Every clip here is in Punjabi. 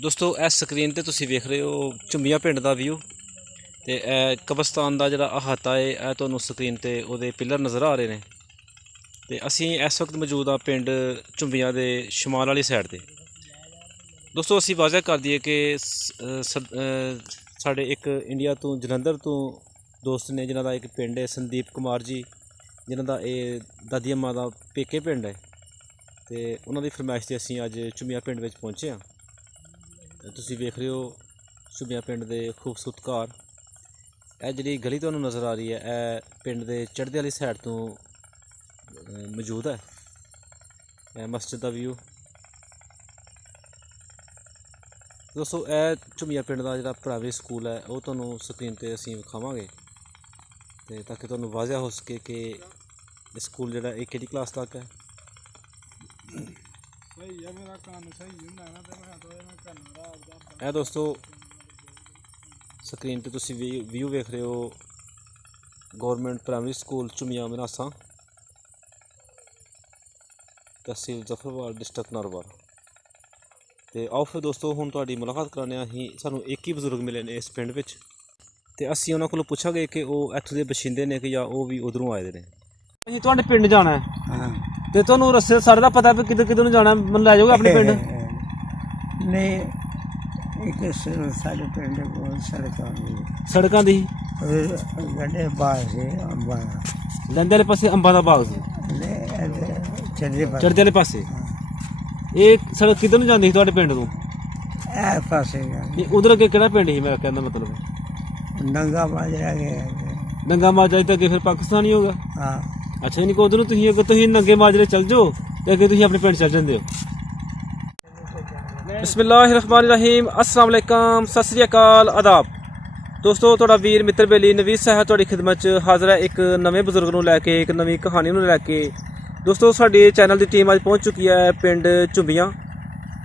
ਦੋਸਤੋ ਇਸ ਸਕਰੀਨ ਤੇ ਤੁਸੀਂ ਵੇਖ ਰਹੇ ਹੋ ਝੁੰਬੀਆਂ ਪਿੰਡ ਦਾ ਵਿਊ ਤੇ ਇਹ ਕਬਰਸਤਾਨ ਦਾ ਜਿਹੜਾ ਅਹਾਤਾ ਹੈ ਇਹ ਤੁਹਾਨੂੰ ਸਕਰੀਨ ਤੇ ਉਹਦੇ ਪਿਲਰ ਨਜ਼ਰ ਆ ਰਹੇ ਨੇ। ਤੇ ਅਸੀਂ ਇਸ ਵਕਤ ਮੌਜੂਦ ਆ ਪਿੰਡ ਝੁੰਬੀਆਂ ਦੇ ਸ਼ਮਾਲ ਵਾਲੀ ਸਾਈਡ ਤੇ। ਦੋਸਤੋ ਅਸੀਂ ਵਾਜ਼ਿਹ ਕਰ ਦਈਏ ਕਿ ਸਾਡੇ ਇੱਕ ਇੰਡੀਆ ਤੋਂ ਜਲੰਧਰ ਤੋਂ ਦੋਸਤ ਨੇ ਜਿਨ੍ਹਾਂ ਦਾ ਇੱਕ ਪਿੰਡ ਹੈ ਸੰਦੀਪ ਕੁਮਾਰ ਜੀ, ਜਿਨ੍ਹਾਂ ਦਾ ਇਹ ਦਾਦੀ ਅੰਮਾ ਦਾ ਪੇਕੇ ਪਿੰਡ ਹੈ ਤੇ ਉਹਨਾਂ ਦੀ ਫਰਮਾਇਸ਼ ਤੇ ਅਸੀਂ ਅੱਜ ਝੁੰਬੀਆਂ ਪਿੰਡ ਵਿੱਚ ਪਹੁੰਚੇ ਹਾਂ। ਤੁਸੀਂ ਵੇਖ ਰਹੇ ਹੋ ਝੁੰਬੀਆਂ ਪਿੰਡ ਦੇ ਖੂਬਸੂਰਤ ਘਰ। ਇਹ ਜਿਹੜੀ ਗਲੀ ਤੁਹਾਨੂੰ ਨਜ਼ਰ ਆ ਰਹੀ ਹੈ ਇਹ ਪਿੰਡ ਦੇ ਚੜ੍ਹਦੇ ਵਾਲੀ ਸਾਈਡ ਤੋਂ ਮੌਜੂਦ ਹੈ। ਇਹ ਮਸਜਿਦ ਦਾ ਵਿਊ ਦੋਸਤੋ। ਇਹ ਝੁੰਬੀਆਂ ਪਿੰਡ ਦਾ ਜਿਹੜਾ ਪ੍ਰਾਇਮਰੀ ਸਕੂਲ ਹੈ ਉਹ ਤੁਹਾਨੂੰ ਸਕਰੀਨ ਤੇ ਅਸੀਂ ਵਿਖਾਵਾਂਗੇ ਤੇ ਤਾਂ ਕਿ ਤੁਹਾਨੂੰ ਵਾਜ਼ਿਹ ਹੋ ਸਕੇ ਕਿ ਇਹ ਸਕੂਲ ਜਿਹੜਾ ਇਹ ਕਿਹੜੀ ਕਲਾਸ ਤੱਕ ਹੈ। ਇਹ ਦੋਸਤੋ ਸਕਰੀਨ ਤੇ ਤੁਸੀਂ ਵਿਊ ਵੇਖ ਰਹੇ ਹੋ ਗੌਰਮੈਂਟ ਪ੍ਰਾਇਮਰੀ ਸਕੂਲ ਝੁੰਬੀਆਂ ਮਨਾਸਾ, ਤਹਿਸੀਲ ਜ਼ਫਰਵਾਲ, ਡਿਸਟ੍ਰਿਕਟ ਨਰਵਾਲ। ਤੇ ਆਓ ਫਿਰ ਦੋਸਤੋ ਹੁਣ ਤੁਹਾਡੀ ਮੁਲਾਕਾਤ ਕਰਾਉਂਦੇ ਹਾਂ। ਅਸੀਂ ਸਾਨੂੰ ਇੱਕ ਹੀ ਬਜ਼ੁਰਗ ਮਿਲੇ ਨੇ ਇਸ ਪਿੰਡ ਵਿੱਚ ਤੇ ਅਸੀਂ ਉਹਨਾਂ ਕੋਲੋਂ ਪੁੱਛਾਂਗੇ ਕਿ ਉਹ ਇੱਥੋਂ ਦੇ ਬਸ਼ਿੰਦੇ ਨੇ ਕਿ ਜਾਂ ਉਹ ਵੀ ਉਧਰੋਂ ਆਏ ਦੇ ਨੇ। ਅਸੀਂ ਤੁਹਾਡੇ ਪਿੰਡ ਜਾਣਾ ਹੈ ਤੇ ਤੁਹਾਨੂੰ ਰਸਤੇ ਸਾਰੇ ਦਾ ਪਤਾ ਵੀ ਕਿੱਧਰ ਨੂੰ ਜਾਣਾ, ਮੈਨੂੰ ਲੈ ਜਾਓਗੇ ਆਪਣੇ ਪਿੰਡ? ਨਹੀਂ, ਇੱਕ ਸਾਡੇ ਪਿੰਡ ਕੋਲ ਸੜਕਾਂ ਦੀ ਗੰਡੇ ਬਾਗ ਸੀ, ਅੰਬਾਂ ਲੰਦੇ ਵਾਲੇ ਪਾਸੇ ਅੰਬਾਂ ਦਾ ਬਾਗ ਸੀ, ਚੜ੍ਹਦੇ ਚੜ੍ਹਦੇ ਵਾਲੇ ਪਾਸੇ। ਇਹ ਸੜਕ ਕਿੱਧਰ ਨੂੰ ਜਾਂਦੀ ਸੀ ਤੁਹਾਡੇ ਪਿੰਡ ਤੋਂ? ਇਹ ਪਾਸੇ ਉਧਰ ਅੱਗੇ ਕਿਹੜਾ ਪਿੰਡ ਸੀ? ਮੇਰਾ ਕਹਿੰਦਾ ਮਤਲਬ ਨੰਗਾ ਮਾਜਰਾ ਗਿਆ। ਨੰਗਾ ਮਾਜਰਾ ਤਾਂ ਅੱਗੇ ਫਿਰ ਪਾਕਿਸਤਾਨ ਹੀ ਹੋਗਾ। ਹਾਂ ਅੱਛਾ, ਨਹੀਂ ਕਿ ਉਧਰ ਨੂੰ ਤੁਸੀਂ ਅਗਰ ਤੁਸੀਂ ਨੰਗੇ ਮਾਜਰੇ ਚੱਲ ਜਾਓ ਤੇ ਅੱਗੇ ਤੁਸੀਂ ਆਪਣੇ ਪਿੰਡ ਚੱਲ ਜਾਂਦੇ ਹੋ। ਬਿਸਮਿਲ੍ਲਾਹਿਰਰਹਿਮਾਨਿਰਰਹੀਮ, अस्सलाम वालेकुम, सत श्री अकाल, आदाब। ਦੋਸਤੋ ਤੁਹਾਡਾ ਵੀਰ ਮਿੱਤਰ ਬੇਲੀ ਨਵੀਦ ਸਾਹਿਬ ਤੁਹਾਡੀ ਖਿਦਮਤ 'ਚ ਹਾਜ਼ਰ ਹੈ ਇੱਕ ਨਵੇਂ ਬਜ਼ੁਰਗ ਨੂੰ ਲੈ ਕੇ, ਇੱਕ ਨਵੀਂ ਕਹਾਣੀ ਨੂੰ ਲੈ ਕੇ। ਦੋਸਤੋ ਸਾਡੇ ਚੈਨਲ ਦੀ ਟੀਮ ਅੱਜ ਪਹੁੰਚ ਚੁੱਕੀ ਹੈ ਪਿੰਡ ਝੁੰਬੀਆਂ,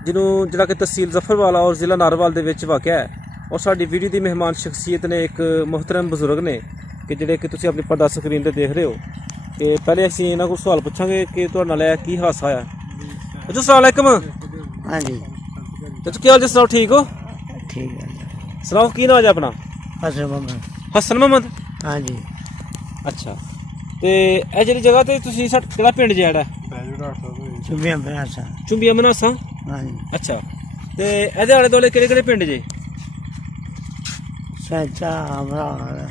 ਜਿਹੜਾ ਕਿ ਤਹਿਸੀਲ ਜ਼ਫਰਵਾਲਾ ਔਰ ਜ਼ਿਲ੍ਹਾ ਨਾਰਵਾਲ ਦੇ ਵਿੱਚ ਵਾਕਿਆ ਹੈ। ਔਰ ਸਾਡੀ ਵੀਡੀਓ ਦੀ ਮਹਿਮਾਨ ਸ਼ਖਸੀਅਤ ਨੇ ਇੱਕ ਮੁਹਤਰਮ ਬਜ਼ੁਰਗ ਨੇ ਕਿ ਜਿਹੜੇ ਕਿ ਤੁਸੀਂ ਆਪਣੀ ਪਰਦਾ ਸਕਰੀਨ ਤੇ ਦੇਖ ਰਹੇ ਹੋ। ਕਿ ਪਹਿਲੇ ਅਸੀਂ ਇਹਨਾਂ ਕੋਲ ਸਵਾਲ ਪੁੱਛਾਂਗੇ ਕਿ ਤੁਹਾਡੇ ਨਾਲ ਇਹ ਕੀ ਹਾਦਸਾ ਹੋਇਆ। ਅੱਛਾ, अस्सलाम वालेकुम। ਹਾਂਜੀ, ਤੇ ਕੀ ਹਾਲ ਜੀ? ਸੁਣਾਓ, ਠੀਕ ਹੋ? ਠੀਕ ਹੈ। ਸੁਣਾਓ ਕੀ ਨਾਮ ਹੈ ਆਪਣਾ? ਹਸਨ ਮੁਹੰਮਦ। ਹਸਨ ਮੁਹੰਮਦ। ਹਾਂਜੀ। ਅੱਛਾ, ਤੇ ਇਹ ਜਿਹੜੀ ਜਗ੍ਹਾ ਤੇ ਤੁਸੀਂ ਕਿਹੜਾ ਪਿੰਡ ਜਿਹੜਾ? ਝੁੰਬੀਆਂ ਮਨਾਸਾ। ਝੁੰਬੀਆਂ ਮਨਾਸਾ। ਹਾਂਜੀ। ਅੱਛਾ, ਤੇ ਇਹਦੇ ਆਲੇ ਦੁਆਲੇ ਕਿਹੜੇ ਕਿਹੜੇ ਪਿੰਡ ਜੇ? ਸੱਚਾ ਹਮਰਾ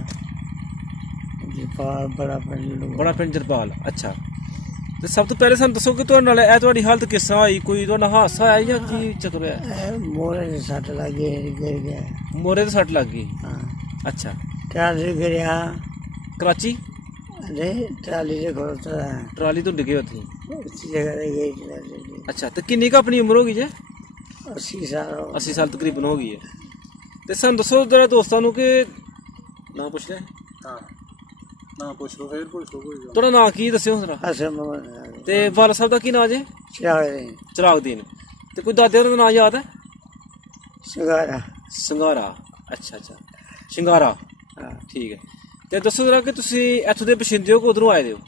ਜਪਾਲ, ਬੜਾ ਪਿੰਡ ਜਰਪਾਲ। ਅੱਛਾ, ਤੇ ਸਭ ਤੋਂ ਪਹਿਲੇ ਸਾਨੂੰ ਦੱਸੋ ਕਿ ਤੁਹਾਡੇ ਨਾਲ ਇਹ ਤੁਹਾਡੀ ਹਾਲਤ ਕਿਸ ਤਰ੍ਹਾਂ ਹੋਈ? ਕੋਈ ਤੁਹਾਡਾ ਹਾਦਸਾ ਆਇਆ ਜਾਂ ਕੀ ਚੱਕਰ ਹੋਇਆ? ਮੋਰੇ ਦੇ ਸੱਟ ਲੱਗੇ, ਗਿਰ ਗਿਆ। ਮੋਰੇ ਤੇ ਸੱਟ ਲੱਗ ਗਈ? ਹਾਂ। ਅੱਛਾ, ਟਰਾਲੀ ਗਿਰਿਆ। ਕਰਾਚੀ? ਨਹੀਂ, ਟਰਾਲੀ ਦੇ ਖੋਲਤਾ, ਟਰਾਲੀ ਤੋਂ ਡਿੱਗੇ ਉੱਥੇ? ਉਸ ਜਗ੍ਹਾ ਤੇ ਗਈ ਟਰਾਲੀ। ਅੱਛਾ, ਤੇ ਕਿੰਨੀ ਕੁ ਆਪਣੀ ਉਮਰ ਹੋ ਗਈ ਜੇ? 80 ਸਾਲ। 80 ਸਾਲ ਤਕਰੀਬਨ ਹੋ ਗਈ ਹੈ। ਤੇ ਸਾਨੂੰ ਦੱਸੋ ਜਰਾ ਦੋਸਤਾਂ ਨੂੰ ਕਿ ਨਾਂ ਪੁੱਛ ਲੈ। ਹਾਂ, ਨਾ ਪੁੱਛ ਲਓ, ਫੇਰ ਪੁੱਛ ਲਓ। ਤੁਹਾਡਾ ਨਾਂ ਕੀ ਦੱਸਿਓ ਜ਼ਰਾ? ਹਸਨ ਮੁਹੰਮਦ। ਤੇ ਵਾਲਾ ਸਾਹਿਬ ਦਾ ਕੀ ਨਾਂ ਜੇ? ਚਿਰਾਗਦੀਨ। ਤੇ ਕੋਈ ਦਾਦੇ ਦਾ ਨਾਂ ਯਾਦ ਹੈ? ਸ਼ਿੰਗਾਰਾ। ਸੰਗਾਰਾ। ਅੱਛਾ ਅੱਛਾ, ਸ਼ਿੰਗਾਰਾ। ਹਾਂ, ਠੀਕ ਹੈ। ਤੇ ਦੱਸੋ ਜਰਾ ਕਿ ਤੁਸੀਂ ਇੱਥੋਂ ਦੇ ਬਸ਼ਿੰਦੇ ਹੋ ਕਿ ਉਧਰੋਂ ਆਏ ਦੇ ਹੋ?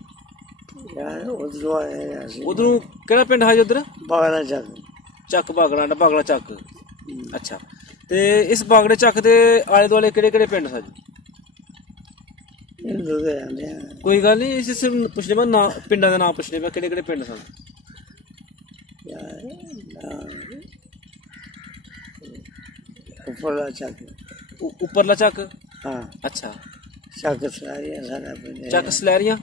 ਯਾਰ ਉਧਰੋਂ ਆਏ ਅਸੀਂ। ਉਧਰੋਂ ਕਿਹੜਾ ਪਿੰਡ ਹੈ ਜੀ ਉਧਰ? ਬਾਗਲਾ ਚੱਕ। ਚੱਕ ਬਾਗੜਾ, ਬਾਗੜਾ ਚੱਕ। ਅੱਛਾ, ਤੇ ਇਸ ਬਾਗੜੇ ਚੱਕ ਦੇ ਆਲੇ ਦੁਆਲੇ ਕਿਹੜੇ ਕਿਹੜੇ ਪਿੰਡ ਸਨ? ਕੋਈ ਗੱਲ ਨਹੀਂ, ਇਸ ਸਿਰਫ ਪੁੱਛਣੇ ਮੈਂ ਨਾਂ, ਪਿੰਡਾਂ ਦਾ ਨਾਮ ਪੁੱਛਣੇ ਮੈਂ, ਕਿਹੜੇ ਕਿਹੜੇ ਪਿੰਡ ਸਨ? ਉੱਪਰਲਾ ਚੱਕ। ਉੱਪਰਲਾ ਚੱਕ। ਹਾਂ। ਅੱਛਾ, ਚੱਕ ਸਲਾਰੀਆਂ ਸਾਡਾ ਪਿੰਡ। ਚੱਕ ਸਲੈਰੀਆਂ।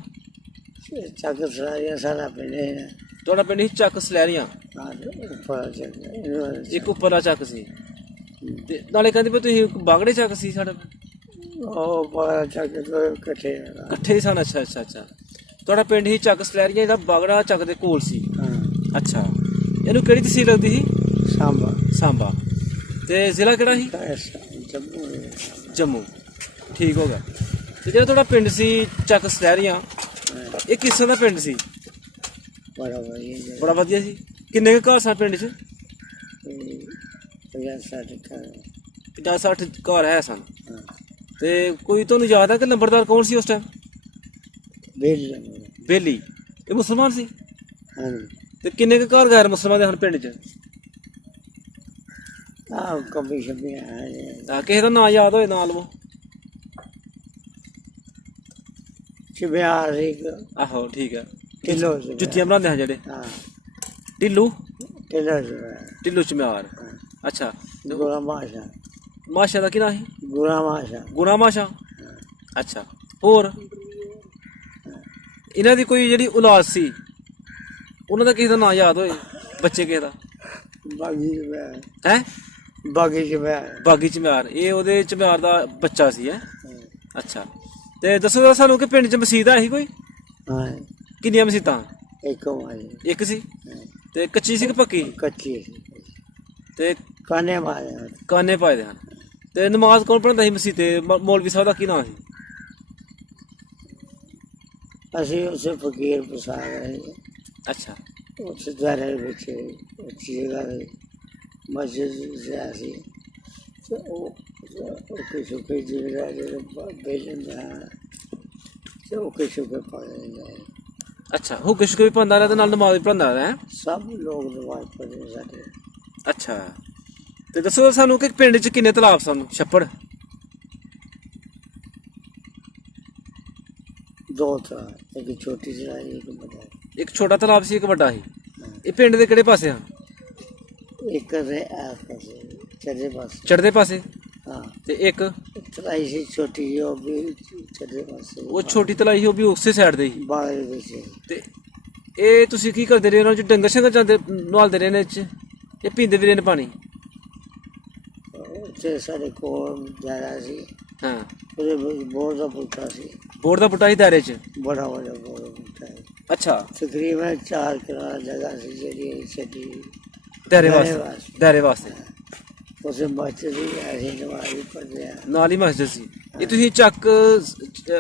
ਚੱਕ ਸਲਾਰੀਆਂ ਸਾਡਾ ਪਿੰਡ ਹੈ। ਤੁਹਾਡਾ ਪਿੰਡ ਸੀ ਚੱਕ ਸਲੈਰੀਆਂ? ਹਾਂ, ਉੱਪਰਲਾ ਚੱਕ। ਇੱਕ ਉੱਪਰਲਾ ਚੱਕ ਸੀ ਤੇ ਨਾਲੇ ਕਹਿੰਦੇ ਵੀ ਤੁਸੀਂ ਬਾਗੜੇ ਚੱਕ ਸੀ ਸਾਡਾ? ਉਹ ਬਾਗਲਾ ਚੱਕ ਦੋ ਇਕੱਠੇ ਸਨ। ਅੱਛਾ ਅੱਛਾ ਅੱਛਾ, ਤੁਹਾਡਾ ਪਿੰਡ ਸੀ ਚੱਕ ਸਲੈਰੀਆਂ, ਜਿਹੜਾ ਬਾਗੜਾ ਚੱਕ ਦੇ ਕੋਲ ਸੀ। ਹਾਂ। ਅੱਛਾ, ਇਹਨੂੰ ਕਿਹੜੀ ਤਹਿਸੀਲ ਲੱਗਦੀ ਸੀ? ਸਾਂਬਾ। ਸਾਂਬਾ। ਤੇ ਜ਼ਿਲ੍ਹਾ ਕਿਹੜਾ ਸੀ? ਜੰਮੂ। ਜੰਮੂ। ਠੀਕ ਹੋ ਗਿਆ। ਤੇ ਜਿਹੜਾ ਤੁਹਾਡਾ ਪਿੰਡ ਸੀ ਚੱਕ ਸਲੈਰੀਆਂ, ਇਹ ਕਿਸ ਤਰ੍ਹਾਂ ਦਾ ਪਿੰਡ ਸੀ? ਬੜਾ ਵਧੀਆ। ਬੜਾ ਵਧੀਆ ਸੀ। ਕਿੰਨੇ ਕੁ ਘਰ ਸਨ ਪਿੰਡ 'ਚ? 50-60 ਘਰ ਹੈ ਸਨ। ਤੇ ਕੋਈ ਤੁਹਾਨੂੰ ਯਾਦ ਹੈ ਕਿ ਨੰਬਰਦਾਰ ਕੌਣ ਸੀ ਉਸ ਟਾਈਮ? ਬੇਲੀ। ਇਹ ਮੁਸਲਮਾਨ ਸੀ? ਹਾਂਜੀ। ਤੇ ਕਿੰਨੇ ਕੁ ਘਰ ਗੈਰ ਮੁਸਲਮਾਨ ਦੇ ਹਨ ਪਿੰਡ 'ਚ? ਆਹ ਕਮੀ ਸ਼ਮੀ ਆ ਕਿਸੇ ਦਾ ਨਾਂ ਯਾਦ ਹੋਏ ਨਾਲ ਉਹ? ਚਿਬਿਆਰ ਇੱਕ ਆਹੋ ਠੀਕ ਹੈ। ਕਿਲੋ ਜੁੱਤੀਆਂ ਬਣਾਉਂਦੇ ਹਾਂ ਜਿਹੜੇ ਹਾਂ ਢਿੱਲੂ ਕਿਲੋ ਢਿੱਲੂ ਚਮਿਆਰ। ਅੱਛਾ ਗੁਰਾ ਮਾਸ਼ਾ ਮਾਸ਼ਾ ਦਾ ਕੀ ਨਾਂ ਸੀ? ਗੁਰਾ ਮਾਸ਼ਾ ਗੁਣਾ ਮਾਸ਼ਾ। ਅੱਛਾ ਹੋਰ ਇਹਨਾਂ ਦੀ ਕੋਈ ਜਿਹੜੀ ਔਲਾਦ ਸੀ ਉਹਨਾਂ ਦਾ ਕਿਸੇ ਦਾ ਨਾਂ ਯਾਦ ਹੋਏ? ਬੱਚੇ ਕਿਸੇ ਦਾ? ਬਾਗੀ ਚਿਬਿਆਰ ਹੈ ਬਾਗੀ ਚਿਬਿਆਰ ਬਾਗੀ ਚਮਿਆਰ, ਇਹ ਉਹਦੇ ਚਮਿਆਰ ਦਾ ਬੱਚਾ ਸੀ ਹੈ। ਅੱਛਾ ਤੇ ਦੱਸੋ ਜਰਾ ਸਾਨੂੰ ਕਿ ਪਿੰਡ 'ਚ ਮਸਜਿਦ ਹੈ ਸੀ ਕੋਈ? ਹਾਂ ਕਿੰਨੀਆਂ ਮਸਜਿਦਾਂ? ਇੱਕ ਮਾਰੀ ਇੱਕ ਸੀ ਤੇ ਕੱਚੀ ਸੀ ਕਿ ਪੱਕੀ? ਕੱਚੀ ਤੇ ਕਾਨੇ ਮਾਰਿਆ ਕਾਨੇ ਪਾਏ ਦੇ ਹਨ। ਤੇ ਨਮਾਜ਼ ਕੌਣ ਪੜ੍ਹਾਉਂਦਾ ਸੀ ਮਸਜਿਦ ਤੇ? ਮੌਲਵੀ ਸਾਹਿਬ ਦਾ ਕੀ ਨਾਮ ਸੀ? ਅਸੀਂ ਉਸੇ ਫਕੀਰ ਪਸਾ ਗਏ ਅੱਛਾ ਉਸ ਦਾਰੇ ਵਿੱਚ ਅੱਛੀ ਜਗ੍ਹਾ ਤੇ ਮਸਜਿਦ ਜਿਹਾ ਸੀ ਤੇ ਉਹ ਕਿਸੇ ਕੋਈ ਜਿਹੜਾ ਬੇਜਨ ਦਾ ਤੇ ਉਹ ਕਿਸੇ ਕੋਈ ਪੜ੍ਹਦੇ ਅੱਛਾ ਹੁੱਕੇ ਸ਼ੁਕੇ ਵੀ ਪਾਉਂਦਾ ਰਿਹਾ ਤੇ ਨਾਲ ਨਮਾਜ਼ ਵੀ ਪੜ੍ਹਾਉਂਦਾ ਰਿਹਾ? ਸਭ ਲੋਕ ਨਮਾਜ਼ ਪੜ੍ਹਦੇ ਸਾਡੇ। ਅੱਛਾ ਤੇ ਦੱਸੋ ਸਾਨੂੰ ਕਿ ਪਿੰਡ 'ਚ ਕਿੰਨੇ ਤਲਾਬ ਸਨ, ਛੱਪੜ? ਦੋ ਤਰ੍ਹਾਂ ਇੱਕ ਛੋਟੀ ਚੜਾਈ ਇੱਕ ਵੱਡਾ। ਇੱਕ ਛੋਟਾ ਤਲਾਬ ਸੀ ਇੱਕ ਵੱਡਾ ਸੀ। ਇਹ ਪਿੰਡ ਦੇ ਕਿਹੜੇ ਪਾਸੇ ਹਨ? ਇੱਕ ਦੇ ਆਸ ਪਾਸੇ ਚੜ੍ਹਦੇ ਪਾਸੇ ਚੜ੍ਹਦੇ ਪਾਸੇ ਹਾਂ ਤੇ ਇੱਕ ਚੜਾਈ ਸੀ ਛੋਟੀ ਜਿਹੀ ਉਹ ਵੀ ਚੜ੍ਹਦੇ ਪਾਸੇ ਉਹ ਛੋਟੀ ਤਲਾਈ ਸੀ ਉਹ ਵੀ ਉਸੇ ਸਾਈਡ ਦੇ ਸੀ। ਬਾਗ ਦੇ ਵਿੱਚ ਤੇ ਇਹ ਤੁਸੀਂ ਕੀ ਕਰਦੇ ਰਹੇ ਉਹਨਾਂ 'ਚ? ਡੰਗਰ ਸ਼ੰਗਰ ਜਾਂਦੇ ਨਹਾਲਦੇ ਰਹੇ ਨੇ ਇਹ 'ਚ? ਇਹ ਪੀਂਦੇ ਵੀ ਰਹੇ ਨੇ ਪਾਣੀ? ਉੱਥੇ ਸਾਡੇ ਕੋਲ ਦਾਇਰਾ ਸੀ ਹਾਂ ਉਹਦੇ ਵਿੱਚ ਬੋਰ ਦਾ ਬੂਟਾ ਸੀ ਬੋਰ ਦਾ ਬੂਟਾ ਸੀ ਦਾਇਰੇ 'ਚ? ਬੜਾ ਵੱਡਾ ਬੋਰ ਦਾ ਬੂਟਾ ਹੈ ਅੱਛਾ ਤਕਰੀਬਨ 4 ਕਿਲਾ ਜਗ੍ਹਾ ਸੀ ਜਿਹੜੀ ਛੱਡੀ ਦਾਇਰੇ ਵਾਸਤੇ? ਦਾਇਰੇ ਵਾਸਤੇ ਉਸੇ ਮਸਜਿਦ ਵੀ ਅਸੀਂ ਨਮਾਜ਼ ਵੀ ਪੜ੍ਹਦੇ ਆ ਨਾਲ ਹੀ ਮਸਜਿਦ ਸੀ। ਇਹ ਤੁਸੀਂ ਚੱਕ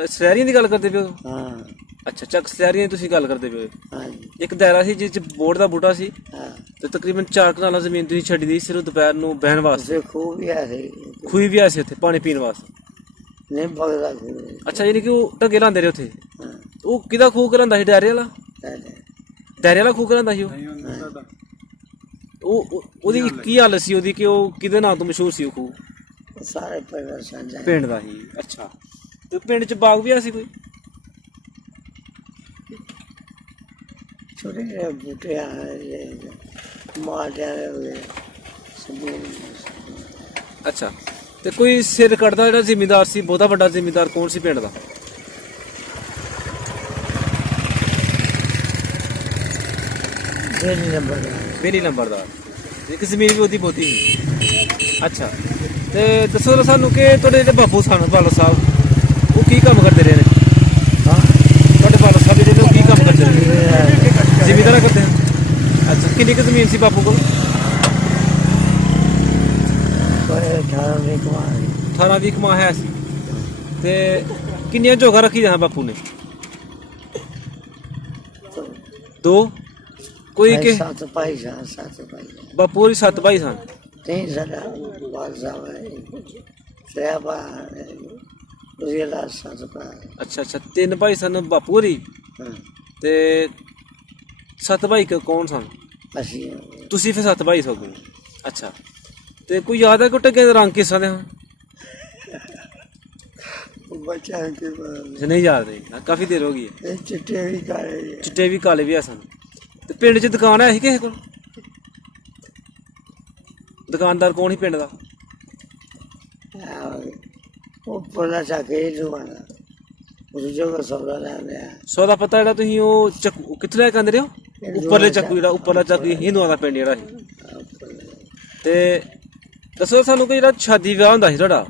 ਸਹਿਰੀਆਂ ਦੀ ਗੱਲ ਕਰਦੇ ਪਏ ਹੋ? ਹਾਂ ਅੱਛਾ ਚੱਕ ਸਹਿਰੀਆਂ ਦੀ ਤੁਸੀਂ ਗੱਲ ਕਰਦੇ ਪਏ ਹੋ। ਹਾਂਜੀ ਇੱਕ ਦਾਇਰਾ ਸੀ ਜਿਸ 'ਚ ਬੋਰ ਦਾ ਬੂਟਾ ਸੀ ਹਾਂ ਤੇ ਤਕਰੀਬਨ 4 ਕਨਾਲਾਂ ਜ਼ਮੀਨ ਤੁਸੀਂ ਛੱਡੀ ਦੀ ਸਿਰਫ ਦੁਪਹਿਰ ਨੂੰ ਬਹਿਣ ਵਾਸਤੇ। ਉਸੇ ਖੂਹ ਵੀ ਆ ਸੀ ਖੂਹੀ ਵੀ ਆ ਸੀ ਉੱਥੇ ਪਾਣੀ ਪੀਣ ਵਾਸਤੇ? ਨਹੀਂ ਬਗਦਾ ਖੂਹ ਅੱਛਾ ਯਾਨੀ ਕਿ ਉਹ ਢੱਗੇ ਲਾਉਂਦੇ ਰਹੇ ਉੱਥੇ? ਹਾਂ ਉਹ ਕਿਹਦਾ ਖੂਹ ਕਰਾਂਦਾ ਸੀ? ਦਾਇਰੇ ਵਾਲਾ? ਸਾਡੇ ਦਾਇਰੇ ਵਾਲਾ ਖੂਹ ਕਰਾਂਦਾ ਸੀ ਉਹਦੀ ਕੀ ਹਾਲਤ ਸੀ ਉਹਦੀ ਕਿ ਉਹ ਕਿਹਦੇ ਨਾਂ ਤੋਂ ਮਸ਼ਹੂਰ ਸੀ ਉਹ ਖੂਹ? ਸਾਰੇ ਪਿੰਡ ਸਾਂਝਾ ਪਿੰਡ ਦਾ ਹੀ? ਅੱਛਾ ਤੇ ਪਿੰਡ 'ਚ ਬਾਗ ਵੀ ਆ ਸੀ ਕੋਈ? ਛੋਟੇ ਜਿਹੇ ਬੂਟੇ ਆ ਮਾਟਿਆਂ ਦੇ ਹੋਏ ਸਮੂਹ ਅੱਛਾ ਤੇ ਕੋਈ ਸਿਰ ਕੱਢਦਾ ਜਿਹੜਾ ਜ਼ਿਮੀਂਦਾਰ ਸੀ, ਬਹੁਤਾ ਵੱਡਾ ਜ਼ਿਮੀਂਦਾਰ ਕੌਣ ਸੀ ਪਿੰਡ ਦਾ? ਬੇਲੀ ਨੰਬਰ ਬੇਲੀ ਨੰਬਰਦਾਰ। ਇੱਕ ਜ਼ਮੀਨ ਵੀ ਉਹਦੀ ਬਹੁਤੀ ਸੀ। ਅੱਛਾ ਤੇ ਦੱਸੋ ਤਾਂ ਸਾਨੂੰ ਕਿ ਤੁਹਾਡੇ ਜਿਹੜੇ ਬਾਪੂ ਸਨ ਬਾਲੋ ਸਾਹਿਬ ਉਹ ਕੀ ਕੰਮ ਕਰਦੇ ਰਹੇ ਨੇ? ਹਾਂ ਤੁਹਾਡੇ ਬਾਲੋ ਸਾਹਿਬ ਜਿਹੜੇ ਨੇ ਉਹ ਕੀ ਕੰਮ ਕਰਦੇ ਰਹੇ? ਜ਼ਿਮੀਂਦਾਰਾ ਕਰਦੇ ਹਨ? ਅੱਛਾ ਕਿੰਨੀ ਕੁ ਜ਼ਮੀਨ ਸੀ ਬਾਪੂ ਕੋਲ? ਕੋਈ 18 ਕਮਾਲ 18-20 ਕਮਾ ਹੈ ਸੀ। ਤੇ ਕਿੰਨੀਆਂ ਝੋਗਾ ਰੱਖੀ ਜਾਂ ਬਾਪੂ ਨੇ? ਦੋ? ਕੋਈ ਕਿ ਸੱਤ ਭਾਈ ਸੱਤ ਭਾਈ ਬਾਪੂ ਹੋਰੀ 7 ਭਾਈ ਸਨ? ਨਹੀਂ ਸਾਡਾ ਬਾਲ ਸਾਹਿਬ ਹੈ ਸਹਿਬਾ ਉਹਦੇ ਨਾਲ ਸੱਤ ਭਾਈ ਅੱਛਾ ਅੱਛਾ 3 ਭਾਈ ਸਨ ਬਾਪੂ ਹੋਰੀ ਹਾਂ ਤੇ 7 ਭਾਈ ਕੌਣ ਸਨ? ਅਸੀਂ ਤੁਸੀਂ ਫਿਰ 7 ਭਾਈ ਸੋ ਗਏ। ਅੱਛਾ ਤੇ ਕੋਈ ਯਾਦ ਹੈ ਕਿ ਟੱਗੇ ਦੇ ਰੰਗ ਕਿਸ ਤਰ੍ਹਾਂ ਦੇ ਹਨ? ਬੱਚਾ ਕੇ ਜੇ ਨਹੀਂ ਯਾਦ ਰਹੇ ਕਾਫੀ ਦੇਰ ਹੋ ਗਈ ਹੈ। ਇਹ ਚਿੱਟੇ ਵੀ ਕਾਲੇ ਚਿੱਟੇ ਵੀ ਕਾਲੇ ਵੀ ਆ ਸਨ। ਤੇ ਪਿੰਡ 'ਚ ਦੁਕਾਨ ਹੈ ਸੀ ਕਿਸੇ ਕੋਲ? ਦੁਕਾਨਦਾਰ ਕੌਣ ਸੀ ਪਿੰਡ ਦਾ? ਉਹ ਪਰਲਾ ਚਾਕੇ ਜਵਾਨਾ ਉਸ ਜਗ੍ਹਾ ਸੌਦਾ ਲੈਂਦੇ ਆ ਸੌਦਾ ਪਤਾ ਜਿਹੜਾ ਤੁਸੀਂ ਉਹ ਚੱਕੂ ਕਿੱਥੇ ਲੈ ਕੇ ਆਉਂਦੇ ਰਹੇ ਹੋ? ਉੱਪਰਲੇ ਚੱਕੂ ਜਿਹੜਾ ਉੱਪਰਲਾ ਚੱਕੂ ਹਿੰਦੂਆਂ ਦਾ ਪਿੰਡ ਜਿਹੜਾ ਸੀ। ਤੇ ਦੱਸੋ ਸਾਨੂੰ ਕਿ ਜਿਹੜਾ ਸ਼ਾਦੀ ਵਿਆਹ ਹੁੰਦਾ ਸੀ ਤੁਹਾਡਾ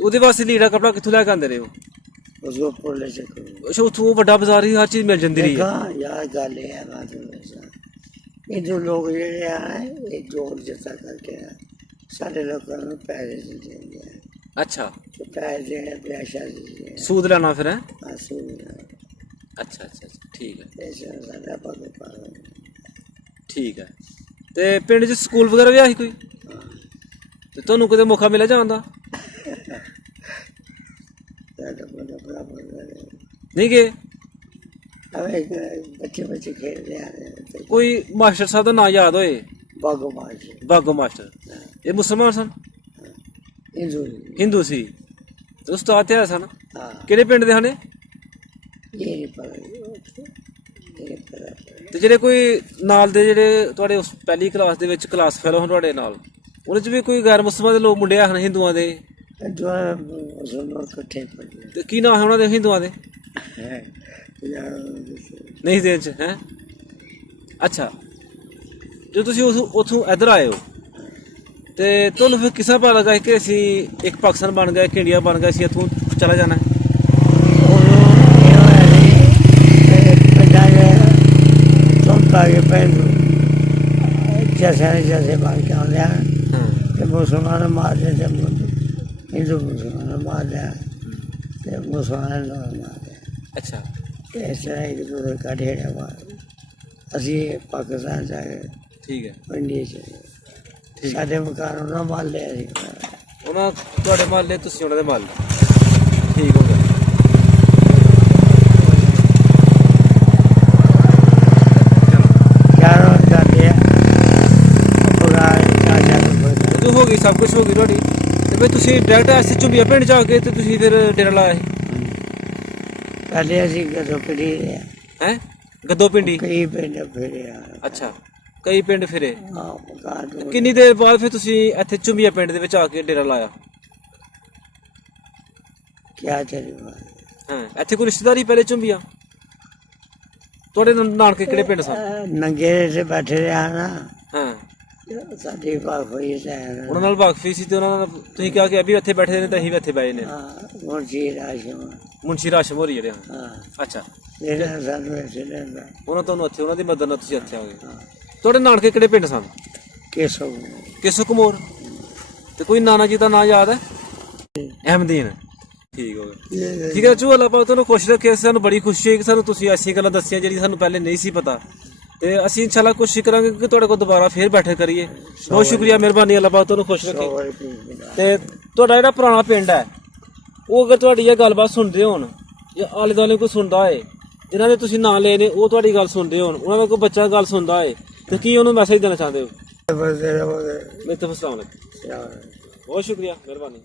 ਉਹਦੇ ਵਾਸਤੇ ਲੀੜਾ ਕਪੜਾ ਕਿੱਥੋਂ ਲੈ ਕੇ ਆਉਂਦੇ ਰਹੇ ਹੋ? ਉਸ ਕੋ ਪਰਲੇ ਚਾਕੇ ਅੱਛਾ ਉੱਥੋਂ ਵੱਡਾ ਬਾਜ਼ਾਰ ਹੀ ਹਰ ਚੀਜ਼ ਮਿਲ ਜਾਂਦੀ ਰਹੀ ਹੈ। ਯਾਰ ਗੱਲ ਇਹ ਹੈ ਬਾਤ ਇਹ ਜੋ ਲੋਕ ਜਿਹੜੇ ਆ ਇਹ ਜੋੜ ਜੱਤਾ ਕਰਕੇ ਸਾਡੇ ਲੋਕਾਂ ਨੂੰ ਪੈਸੇ ਦਿੰਦੇ ਆ। ਅੱਛਾ ਪੈਸੇ ਪੈਸਾ ਦਿੰਦੇ ਸੂਦ ਲੈਣਾ ਫਿਰ ਹੈ? ਆਸੂ ਅੱਛਾ ਅੱਛਾ ਅੱਛਾ ਠੀਕ ਹੈ ਪੈਸਾ ਸਾਡਾ ਪੱਕੇ ਪਾ ਠੀਕ ਹੈ। ਤੇ ਪਿੰਡ 'ਚ ਸਕੂਲ ਵਗੈਰਾ ਵੀ ਆ ਸੀ ਕੋਈ? ਤੇ ਤੁਹਾਨੂੰ ਕਦੇ ਮੌਕਾ ਮਿਲਿਆ ਜਾਣ ਦਾ? ਨਹੀਂ ਗਏ? ਬੱਚੇ ਬੱਚੇ ਖੇਡਦੇ ਆ ਕੋਈ ਮਾਸਟਰ ਸਾਹਿਬ ਦਾ ਨਾਂ ਯਾਦ ਹੋਏ? ਬਾਗੋ ਮਾਸ਼ ਬਾਗੋ ਮਾਸਟਰ। ਇਹ ਮੁਸਲਮਾਨ ਸਨ? हिंदू ਹਿੰਦੂ ਸੀ ਤੇ ਉਸਤਾਦ ਤੇ ਆਏ ਸਨ? हाँ ਕਿਹੜੇ ਪਿੰਡ ਦੇ ਹਨ ਇਹ? ये नहीं पता ये नहीं पता ਤੇ ਜਿਹੜੇ ਕੋਈ ਨਾਲ ਦੇ ਜਿਹੜੇ ਤੁਹਾਡੇ ਉਸ ਪਹਿਲੀ ਕਲਾਸ ਦੇ ਵਿੱਚ ਕਲਾਸ ਫੈਲੋ ਹਨ ਤੁਹਾਡੇ ਨਾਲ, ਉਹਦੇ ਚ ਵੀ ਕੋਈ ਗੈਰ ਮੁਸਲਮਾਨ ਦੇ ਲੋਕ ਮੁੰਡੇ ਹਨ ਹਿੰਦੂਆਂ ਦੇ? दोनों मुसलमान इकट्ठे पढ़े ਤੇ ਕੀ ਨਾਮ ਹੈ ਉਹਨਾਂ ਦੇ ਹਿੰਦੂਆਂ ਦੇ? हैं ਨਹੀਂ ਦੇਣ ਚ ਹੈ? ਅੱਛਾ, ਜਦੋਂ ਤੁਸੀਂ ਉੱਥੋਂ ਇੱਧਰ ਆਏ ਹੋ ਤੇ ਤੁਹਾਨੂੰ ਫਿਰ ਕਿਸਾ ਪਤਾ ਲੱਗਾ ਕਿ ਅਸੀਂ ਇੱਕ ਪਾਕਿਸਤਾਨ ਬਣ ਗਿਆ, ਇੱਕ ਇੰਡੀਆ ਬਣ ਗਿਆ, ਅਸੀਂ ਇੱਥੋਂ ਚਲਾ ਜਾਣਾ ਹੈ? जैसे जैसे बाल के आते हैं ਹਾਂ मुसलमान मार देते हिंदू मुसलमान मार दिया मुसलमान लोग मार दिया ਅੱਛਾ इस तरह एक दूसरे का ढेर मार असी पाकिस्तान जाके ਠੀਕ ਹੈ। इंडिया चले साढ़े मकान उन्होंने मार लिया ਉਹਨਾਂ ਤੁਹਾਡੇ ਮਹੱਲੇ, ਤੁਸੀਂ ਉਹਨਾਂ ਦੇ ਮਹੱਲੇ, ਠੀਕ ਹੋ ਗਿਆ। चारों जाते हैं पगार चाचा को ਤੂੰ ਹੋ ਗਈ, ਸਭ ਕੁਝ ਹੋ ਗਈ ਤੁਹਾਡੀ, ਤੇ ਫਿਰ ਤੁਸੀਂ ਡਾਇਰੈਕਟ ਐਸੇ ਝੁੰਬੀਆਂ ਪਿੰਡ ਜਾ ਕੇ ਤੇ ਤੁਸੀਂ ਫਿਰ ਡੇਰਾ ਲਾਇਆ पहले असी गदो पड़ी रहे ਹੈ? ਗੱਦੋ ਪਿੰਡੀ? कई पिंड फिरे ਅੱਛਾ, ਕਈ ਪਿੰਡ ਫਿਰੇ। हाँ मकान तो ਕਿੰਨੀ ਦੇਰ ਬਾਅਦ ਫਿਰ ਤੁਸੀਂ ਇੱਥੇ ਝੁੰਬੀਆਂ ਪਿੰਡ ਦੇ ਵਿੱਚ ਆ ਕੇ ਡੇਰਾ ਲਾਇਆ? क्या चले ਹਾਂ, ਇੱਥੇ ਕੋਈ ਰਿਸ਼ਤੇਦਾਰੀ ਪਹਿਲੇ ਝੁੰਬੀਆਂ? ਤੁਹਾਡੇ ਨਾਨਕੇ ਕਿਹੜੇ ਪਿੰਡ ਸਨ? नंगे से बैठे रहे ना ਹਾਂ, साड़ी बात हुई है ਉਹਨਾਂ ਨਾਲ ਵਾਕਫੀ ਸੀ ਤੇ ਉਹਨਾਂ ਨਾਲ ਤੁਸੀਂ ਕਿਹਾ ਕਿ ਅਭੀ ਇੱਥੇ ਬੈਠੇ ਨੇ ਤਾਂ ਅਸੀਂ ਵੀ ਇੱਥੇ ਬੈਠੇ ਨੇ। मुंशी राशि ਮੁਨਸ਼ੀ ਰਾਸ਼ਮ ਹੋ ਰਹੀ ਜਿਹੜੇ ਹਨ। हाँ ਅੱਛਾ, मेरा साथ वैसे रहता ਉਹਨਾਂ ਤੁਹਾਨੂੰ ਇੱਥੇ ਉਹਨਾਂ ਦੀ ਮਦਦ ਨਾਲ ਤੁਸੀਂ ਇੱਥੇ ਆ ਗਏ। ਤੁਹਾਡੇ ਨਾਨਕੇ ਕਿਹੜੇ ਪਿੰਡ ਸਨ? केसो ਕਿਸੋ ਕਮੋਰ? ਤੇ ਕੋਈ ਨਾਨਾ ਜੀ ਦਾ ਨਾਂ ਯਾਦ ਹੈ? ਅਹਿਮਦੀਨ। ਠੀਕ ਹੋ ਗਿਆ, ਠੀਕ ਹੈ ਚੂ, ਅੱਲਾਹ ਪਾਕ ਤੁਹਾਨੂੰ ਖੁਸ਼ ਰੱਖੇ। ਸਾਨੂੰ ਬੜੀ ਖੁਸ਼ੀ ਹੈ ਕਿ ਸਾਨੂੰ ਤੁਸੀਂ ਐਸੀਆਂ ਗੱਲਾਂ ਦੱਸੀਆਂ ਜਿਹੜੀ ਸਾਨੂੰ ਪਹਿਲੇ ਨਹੀਂ ਸੀ ਪਤਾ, ਤੇ ਅਸੀਂ ਇਨਸ਼ਾਅੱਲਾ ਕੋਸ਼ਿਸ਼ ਕਰਾਂਗੇ ਕਿ ਤੁਹਾਡੇ ਕੋਲ ਦੁਬਾਰਾ ਫੇਰ ਬੈਠੇ ਕਰੀਏ। ਬਹੁਤ ਸ਼ੁਕਰੀਆ, ਮਿਹਰਬਾਨੀ, ਅੱਲਾਹ ਪਾਕ ਤੁਹਾਨੂੰ ਖੁਸ਼ ਰੱਖੇ। ਤੇ ਤੁਹਾਡਾ ਜਿਹੜਾ ਪੁਰਾਣਾ ਪਿੰਡ ਹੈ, ਉਹ ਅਗਰ ਤੁਹਾਡੀ ਇਹ ਗੱਲਬਾਤ ਸੁਣਦੇ ਹੋਣ ਜਾਂ ਆਲੇ ਦੁਆਲੇ ਕੋਈ ਸੁਣਦਾ ਹੈ, ਜਿਨ੍ਹਾਂ ਦੇ ਤੁਸੀਂ ਨਾਂ ਲਏ ਨੇ, ਉਹ ਤੁਹਾਡੀ ਗੱਲ ਸੁਣਦੇ ਹੋਣ, ਉਹਨਾਂ ਦਾ ਕੋਈ ਬੱਚਾ ਗੱਲ ਸੁਣਦਾ ਹੈ, ਤੇ ਕੀ ਉਹਨੂੰ ਮੈਸੇਜ ਦੇਣਾ ਚਾਹੁੰਦੇ ਹੋ? रहो ਮੇਰੇ ਤੋਂ ਅਸਲਾਮ ਅਲੈਕੁਮ, ਬਹੁਤ ਸ਼ੁਕਰੀਆ, ਮਿਹਰਬਾਨੀ।